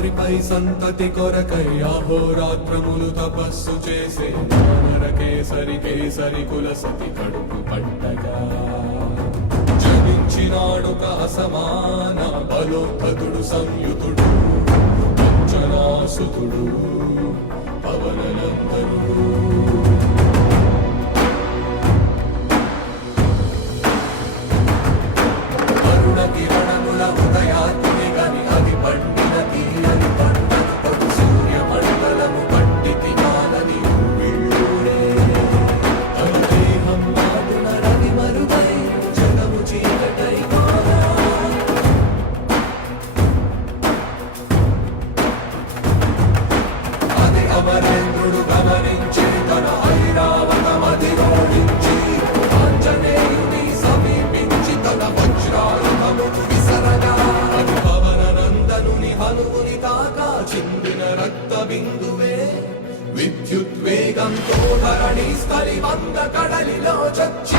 మాతృపై సంతతి కొరకై అహోరాత్రములు తపస్సు చేసే కేసరి కుల సతి కడుపు పట్టగా జనించినాడొక అసమాన బలోద్ధతుడు సంయుతుడు అంజనాసుతుడు పవననందనుడు. కిరణముల ఉదయాత్మి గని అది పండిన తీరని పంటకు సూర్యమండలము పట్టితి కాలని వీళ్ళూడే తన దేహం మాటున రవి మరుగై జగము చీకటై కాదా. అది అమరేంద్రుడు గమనించి తన ఐరావతమది రోడించి ఆంజనేయుని సమీపించి తన వజ్రాయుధమును విసరగా అది పవననందనుని హనుముని తాకా చిందిన రక్త బిందువే విద్యుద్వేగంతో ధరణి స్థలి వంద కడలిలో చచ్చి